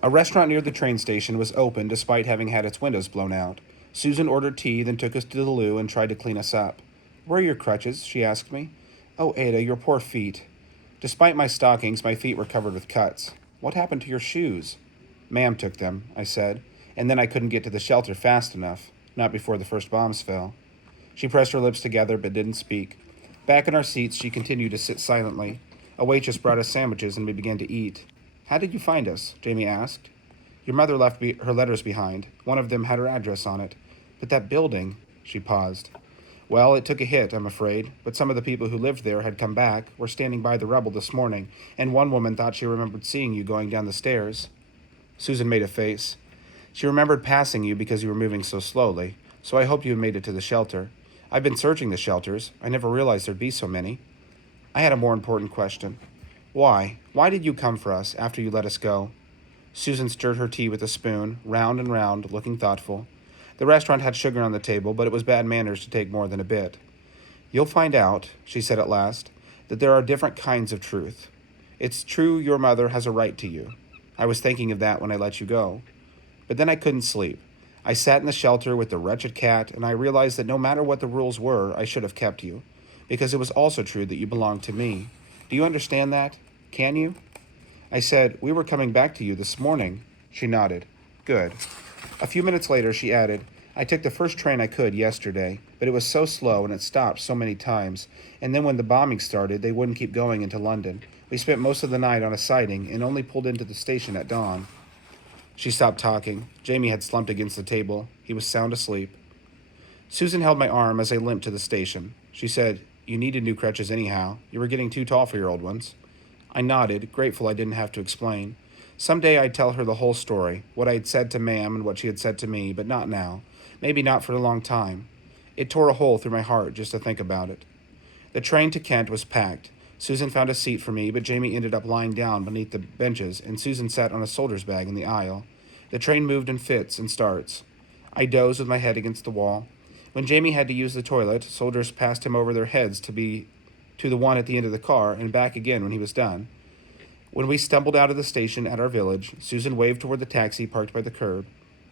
A restaurant near the train station was open despite having had its windows blown out. Susan ordered tea, then took us to the loo and tried to clean us up. "Where are your crutches?" she asked me. "Oh, Ada, your poor feet." Despite my stockings, my feet were covered with cuts. "What happened to your shoes?" "Ma'am took them," I said, "and then I couldn't get to the shelter fast enough. Not before the first bombs fell." She pressed her lips together but didn't speak. Back in our seats, she continued to sit silently. A waitress brought us sandwiches and we began to eat. "How did you find us?" Jamie asked. "Your mother left her letters behind. One of them had her address on it. But that building—" She paused. "Well, it took a hit, I'm afraid, but some of the people who lived there had come back, were standing by the rubble this morning, and one woman thought she remembered seeing you going down the stairs." Susan made a face. "She remembered passing you because you were moving so slowly, so I hope you made it to the shelter. I've been searching the shelters. I never realized there'd be so many." I had a more important question. "Why? Why did you come for us after you let us go?" Susan stirred her tea with a spoon, round and round, looking thoughtful. The restaurant had sugar on the table, but it was bad manners to take more than a bit. "You'll find out," she said at last, "that there are different kinds of truth. It's true your mother has a right to you. I was thinking of that when I let you go. But then I couldn't sleep. I sat in the shelter with the wretched cat, and I realized that no matter what the rules were, I should have kept you, because it was also true that you belonged to me. Do you understand that? Can you?" I said, "We were coming back to you this morning." She nodded. "Good." A few minutes later, she added, "I took the first train I could yesterday, but it was so slow and it stopped so many times, and then when the bombing started, they wouldn't keep going into London. We spent most of the night on a siding and only pulled into the station at dawn." She stopped talking. Jamie had slumped against the table. He was sound asleep. Susan held my arm as I limped to the station. She said, "You needed new crutches anyhow. You were getting too tall for your old ones." I nodded, grateful I didn't have to explain. Someday I'd tell her the whole story, what I had said to Ma'am and what she had said to me, but not now. Maybe not for a long time. It tore a hole through my heart just to think about it. The train to Kent was packed. Susan found a seat for me, but Jamie ended up lying down beneath the benches, and Susan sat on a soldier's bag in the aisle. The train moved in fits and starts. I dozed with my head against the wall. When Jamie had to use the toilet, soldiers passed him over their heads to the one at the end of the car and back again when he was done. When we stumbled out of the station at our village, Susan waved toward the taxi parked by the curb.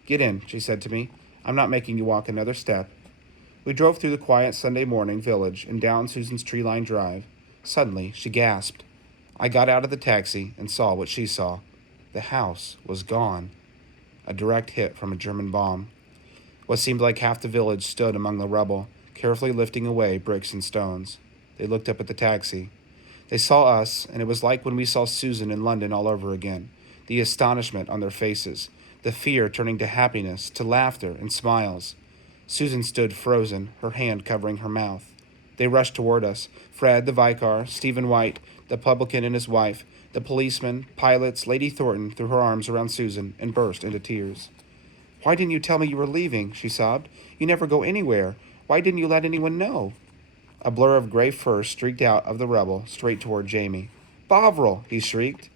"Get in," she said to me. "I'm not making you walk another step." We drove through the quiet Sunday morning village and down Susan's tree-lined drive. Suddenly, she gasped. I got out of the taxi and saw what she saw. The house was gone. A direct hit from a German bomb. What seemed like half the village stood among the rubble, carefully lifting away bricks and stones. They looked up at the taxi. They saw us, and it was like when we saw Susan in London all over again. The astonishment on their faces, the fear turning to happiness, to laughter and smiles. Susan stood frozen, her hand covering her mouth. They rushed toward us. Fred, the vicar, Stephen White, the publican and his wife, the policeman, pilots, Lady Thornton threw her arms around Susan and burst into tears. "Why didn't you tell me you were leaving?" she sobbed. "You never go anywhere. Why didn't you let anyone know?" A blur of gray fur streaked out of the rubble straight toward Jamie. "Bovril!" he shrieked.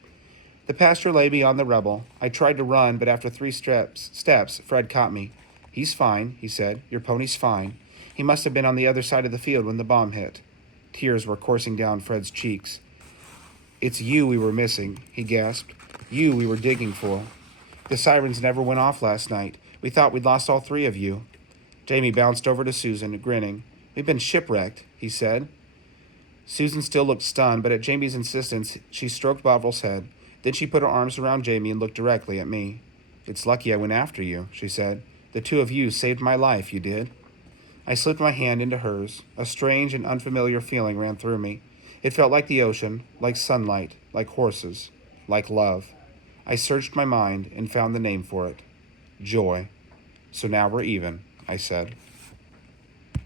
The pasture lay beyond the rubble. I tried to run, but after 3 steps, Fred caught me. "He's fine," he said. "Your pony's fine. He must have been on the other side of the field when the bomb hit." Tears were coursing down Fred's cheeks. "It's you we were missing," he gasped. "You we were digging for. The sirens never went off last night. We thought we'd lost all 3 of you." Jamie bounced over to Susan, grinning. "We've been shipwrecked," he said. Susan still looked stunned, but at Jamie's insistence, she stroked Bovril's head. Then she put her arms around Jamie and looked directly at me. "It's lucky I went after you," she said. "The 2 of you saved my life, you did." I slipped my hand into hers. A strange and unfamiliar feeling ran through me. It felt like the ocean, like sunlight, like horses, like love. I searched my mind and found the name for it. Joy. "So now we're even," I said.